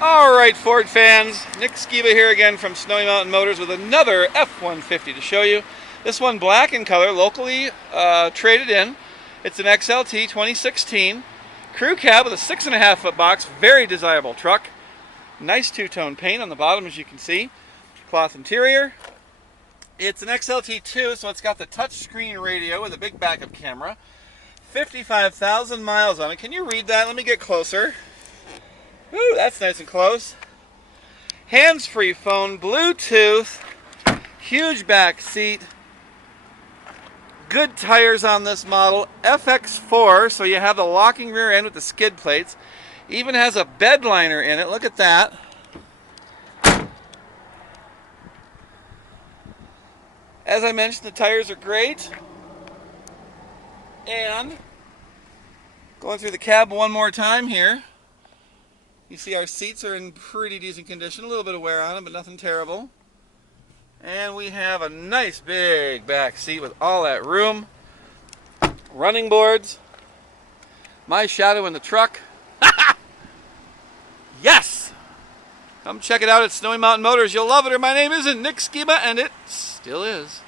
Alright Ford fans, Nick Skiba here again from Snowy Mountain Motors with another F-150 to show you. This one black in color, locally traded in. It's an XLT 2016. Crew cab with a 6.5 foot box, very desirable truck. Nice two-tone paint on the bottom as you can see. Cloth interior. It's an XLT2, so it's got the touchscreen radio with a big backup camera. 55,000 miles on it. Can you read that? Let me get closer. Ooh, that's nice and close. Hands-free phone, Bluetooth, huge back seat, good tires on this model, FX4, so you have the locking rear end with the skid plates. Even has a bed liner in it, look at that. As I mentioned, the tires are great. And going through the cab one more time here. You see our seats are in pretty decent condition. A little bit of wear on them, but nothing terrible. And we have a nice big back seat with all that room. Running boards. My shadow in the truck. Yes! Come check it out at Snowy Mountain Motors. You'll love it, or my name isn't Nick Skiba, and it still is.